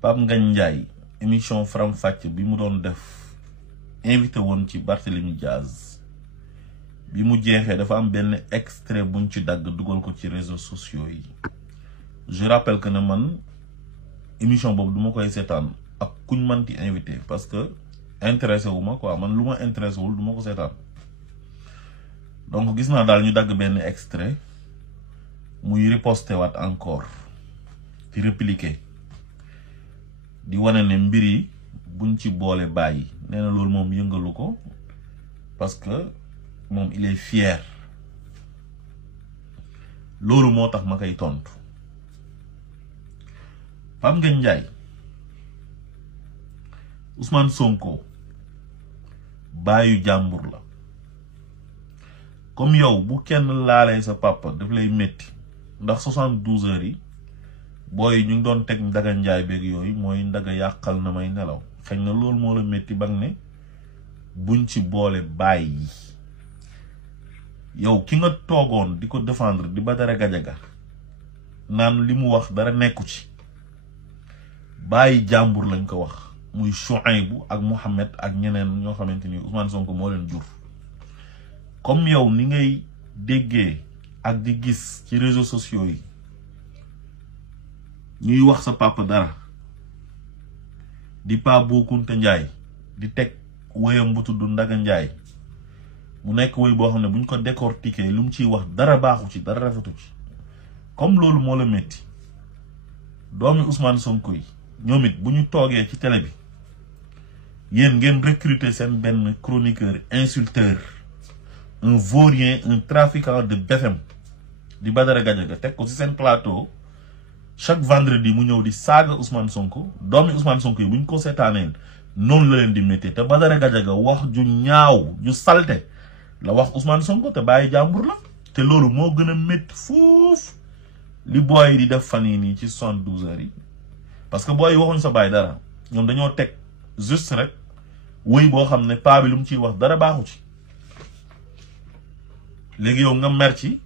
Pape Ngagne Ndiaye émission Faram Facce bi mu doon def invité woon ci Barthélémy Diaz bi mu jeexee dafa am benn extrait buñ ci dagg dugal ko ci réseaux sociaux yi. Je rappelle que ne man émission boobu du ma koy seetaan ak kuñ manti invité parce que intéressé wu ma quoi, man lu ma intéressé wul du ma ko seetaan. Donc gis naa daal ñu dagg benn extrait muy riposté waat encore di répliquer di wane ne mbir yi buñ ci boole bàyyi nee na loolu moom yëngalu ko parce que moom il est fier. Loolu moo tax ma koy tontu. Pape Ngagne Ndiaye Ousmane Sonko baayu jàmbur la. Comme yow bu kenn laalee sa papa daf lay métti ndax 72 heures yi booy ñu ngi doon teg Ndaga Njaay beeg yooyu mooy Ndaga yàqal na may nelaw xëy na loolu moo la métti ba ne buñ ci boole bàyyi. Yow ki nga toogoon di ko défendre di Badara Gadiaga naan li mu wax dara nekku ci bàyyi jàmbur lañ ko wax muy Chouaïbou ak Mohamed ak ñeneen ñoo xamante ni Ousmane Sonko moo leen jur. Comme yow ni ngay déggee ak di gis ci réseaux sociaux yi ñuy wax sa papa dara di Pa Boukounta Ndiaye di teg woyam bu tudd Ndaga Ndiaye mu nekk woy boo xam ne buñ ko décortiquer lu mu ciy wax dara baaxu ci dara rafetu ci. Comme loolu moo la métti doomi Ousmane Sonko yi ñoom it bu ñu toogee ci télé bi yéen ngeen recruter seen benn chroniqueur insulteur, un vaurien, un trafiquant de BFM di Badara Gadiaga teg ko ci seen plateau chaque vendredi mu ñëw di saaga Ousmane Sonko doomi Ousmane Sonko yi bu ñu ko seetaanee noonu la leen di métti te Badara Gadiaga wax ju ñaaw ju salte la wax Ousmane Sonko te bàyyi jàmbur la te loolu moo gën a métti fuuf li booy di def fan yi nii ci 72 heures yi parce que booy waxuñ sa bàyyi dara ñoom dañoo teg juste rek wëy boo xam ne paa bi lu mu ciy wax dara baaxu ci. Léegi yow nga mer ci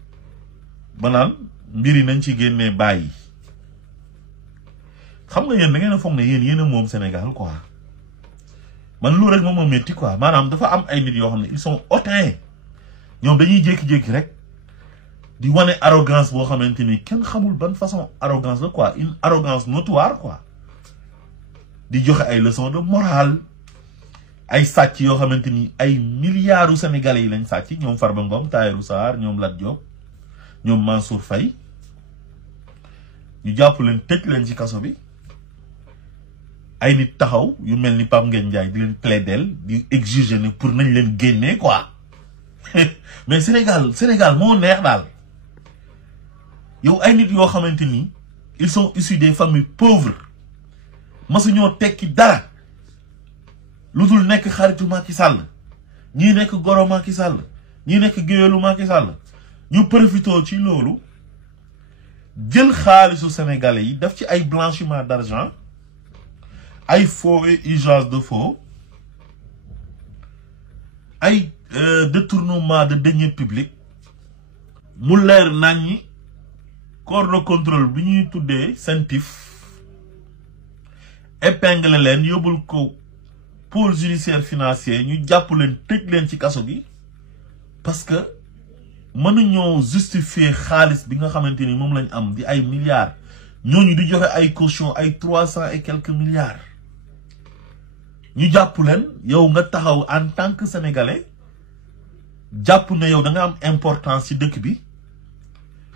ba naan mbir yi nañ ci génnee bàyyi. Xam nga yéen da ngeen a foog ne yéen a moom Sénégal quoi man lu rek moom moo métti quoi maanaam dafa am ay nit yoo xam ne ils sont hautains ñoom dañuy jékki-jékki rek di wane arrogance boo xamante ni kenn xamul ban façon arrogance la quoi, une arrogance notoire quoi. Di joxe ay leçons de morale ay sàcc yoo xamante ni ay milliards sénégalais yi lañ sàcc ñoom Farba Ngom Tahirou Sarr ñoom Lat Diop ñoom Mansour Faye ñu jàpp leen tëj leen ci kaso bi. Ay nit taxaw yu mel ni Pape Ngagne Ndiaye di leen plaider di exiger ne pour nañ leen génnee quoi. Mais Sénégal moo neex daal yow ay nit yoo xamante ni ils sont issus des familles pauvres masu ñoo tekki dara lu dul nekk xaritu Macky Sall ñii nekk goro Macky Sall ñii nekk géwélu Macky Sall ñu profitoo ci loolu jël xaalisu sénégalais yi def ci ay blanchiment d'argent ay faux et usage de faux ay détournement de deniers publics mu leer nañ ñi corps de contrôle bi ñuy tuddee CENTIF épingle leen yóbbul ko pôle judiciaire financier ñu jàpp leen tëj leen ci kaso gi parce que mënuñoo justifier xaalis bi nga xamante ni moom lañ am di ay milliards ñooñu di joxe ay caution ay 300 et quelques milliards ñu jàpp leen yow nga taxaw en tant que sénégalais jàpp ne yow da nga am importance ci dëkk bi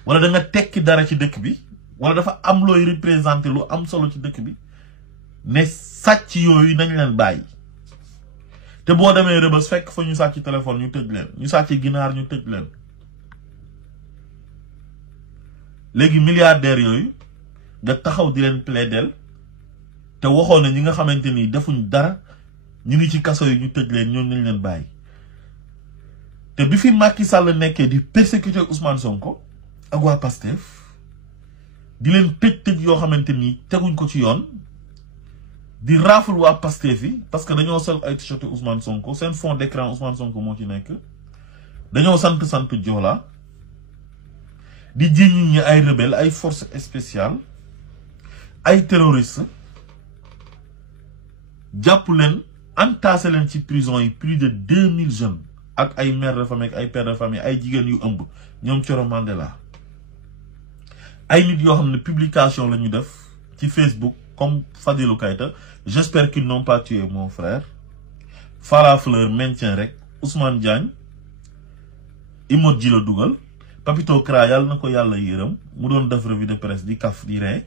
wala da nga tekki dara ci dëkk bi wala dafa am looy représenter lu am solo ci dëkk bi ne sàcc yooyu nañ leen bàyyi. Te boo demee Rebeuss fekk fa ñu sàcc téléphone ñu tëj leen ñu sàcc ginaar ñu tëj leen. Léegi milliardaires yooyu nga taxaw di leen plaider te waxoon na ñi nga xamante ni defuñ dara ñu ngi ci kaso yi ñu tëj leen ñoom nañ leen bàyyi. Te bi fi Macky Sall nekkee di persécuter Ousmane Sonko ak waa Pastef di leen tëj yoo xamante ni teguñ ko ci yoon di raaful waa Pastef yi parce que dañoo sol ay t-shirt Ousmane Sonko seen fond d'écran Ousmane Sonko moo ci nekk dañoo sant Joola di jiñ ñi ay rebelle ay force spéciale ay terroriste jàpp leen entassé leen ci prison yi plus de 2000 jeunes ak ay mères de famille ak ay pères de famille ay jigéen yu ëmb ñoom Thioro Mandela ay nit yoo xam ne publication la ñu def ci Facebook comme Fadilou Keita j'espère qu'ils n'ont pas tué mon frère Fara Fleur maintien rek Ousmane Diagne Imodji la dugal Papito Kra yàlla na ko yàlla yërëm mu doon def revue de presse di kaf di ree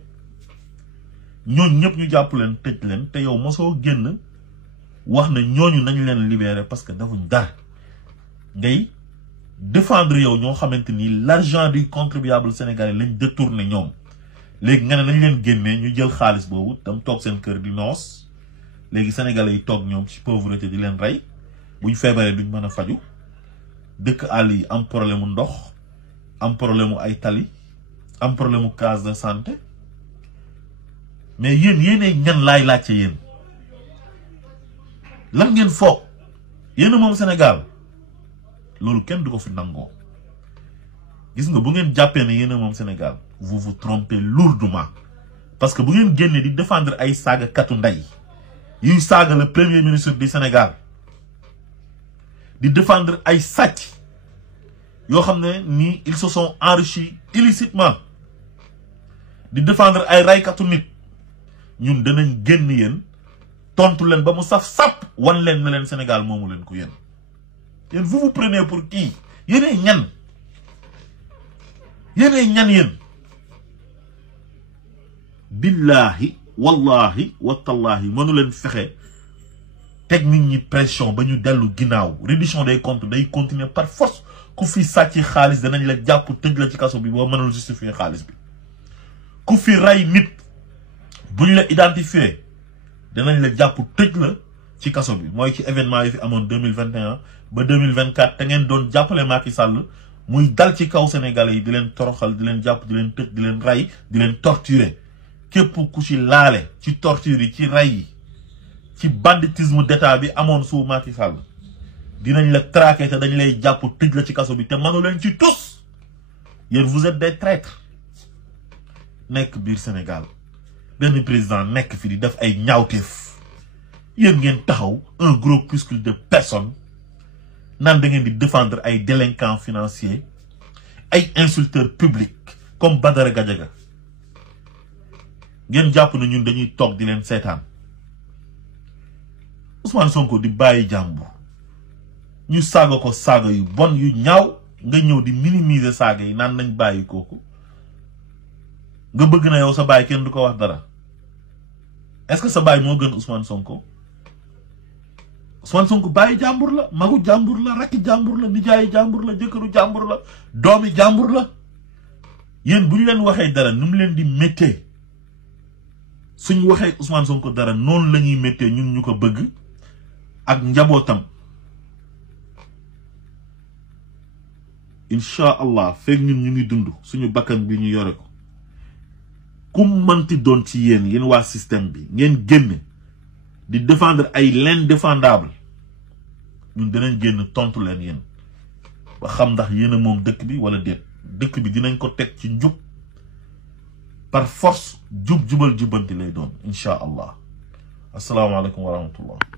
ñooñu ñëpp ñu jàpp leen tëj leen te yow mosoo génn wax na ñooñu nañ leen libérer parce que defuñ dara ngay défendre yow ñoo xamante ni l'argent du contribuable sénégalais lañ détourné ñoom léegi nga ne nañ leen génnee ñu jël xaalis boobu tam toog seen kër di noos léegi sénégalais yi toog ñoom ci pauvreté di leen rey buñ feebaree duñ mën a faju dëkk àll yi am problème mu ndox am problème mu ay tali am problème mu case de santé mais yéenay ñan laay laajte yéen lan ngeen foog yéen moom Sénégal loolu kenn du ko fi nangoo gis nga bu ngeen jàppee ne yéen moom Sénégal vous vous trompez lourdement parce que bu ngeen génnee di défendre ay saaga katu ndey yuy saaga le premier ministre du Sénégal di défendre ay sàcc yoo xam ne nii ils se sont enrichis illicitement di défendre ay raykatu nit ñun danañ génn yéen tontu leen ba mu saf-sap wan leen ne leen Sénégal moomu leen ko yéen vous vous prenez pour qui yéenay ñan yéen billahi wallahi watallahi mënu leen fexe teg nit ñi pression ba ñu dellu ginnaaw reddition des comptes day continuer par force ku fi sàcc xaalis danañ la jàpp tëj la ci kaso bi boo mënul justifier xaalis bi ku fi rey nit buñ la identifier danañ la jàpp tëj la ci kaso bi mooy ci événement yi fi amoon 2021 ba 2024 te ngeen doon jàppale Macky Sall muy dal ci kaw sénégalais yi di leen toroxal di leen jàpp di leen tëj di leen rey di leen torturer képp ku ci laale ci torture yi ci rey yi ci banditisme d'état bi amoon sous Macky Sall dinañ la traquer te dañ lay jàpp tëj la ci kaso bi te mënu leen ci tous yéen vous êtes des traîtres nekk biir Sénégal benn président nekk fi di def ay ñaawteef yéen ngeen taxaw un groupuscule de personnes naan da ngeen di défendre ay délinquants financiers ay insulteurs publics comme Badara Gadiaga ngeen jàpp na ñun dañuy toog di leen seetaan Ousmane Sonko di bàyyi jàmbur ñu saaga ko saaga yu bon yu ñaaw nga ñëw di minimiser saaga yi naan nañ bàyyi kooku nga bëgg na yow sa baay kenn du ko wax dara est-ce que sa baay moo gën Ousmane Sonko bàyyi jàmbur la magu jàmbur la rakki jàmbur la nijaayi jàmbur la jëkkëru jàmbur la doomi jàmbur la yéen bu ñu leen waxee dara nu mu leen di méttee suñ waxee Ousmane Sonko dara noonu la ñuy méttee ñun ñu ko bëgg ak njabootam incha allah fekk ñun ñu ngi dund suñu bakkan bi ñu yore ko ku manti doon ci yéen waa système bi ngeen génn di défendre ay l'indéfendable ñun dinañ génn tontu leen yéen ba xam ndax yéen a moom dëkk bi wala déet dëkk bi dinañ ko teg ci njub par force jubal jubanti lay doon incha allah asalaamaaleykum wa rahmatullah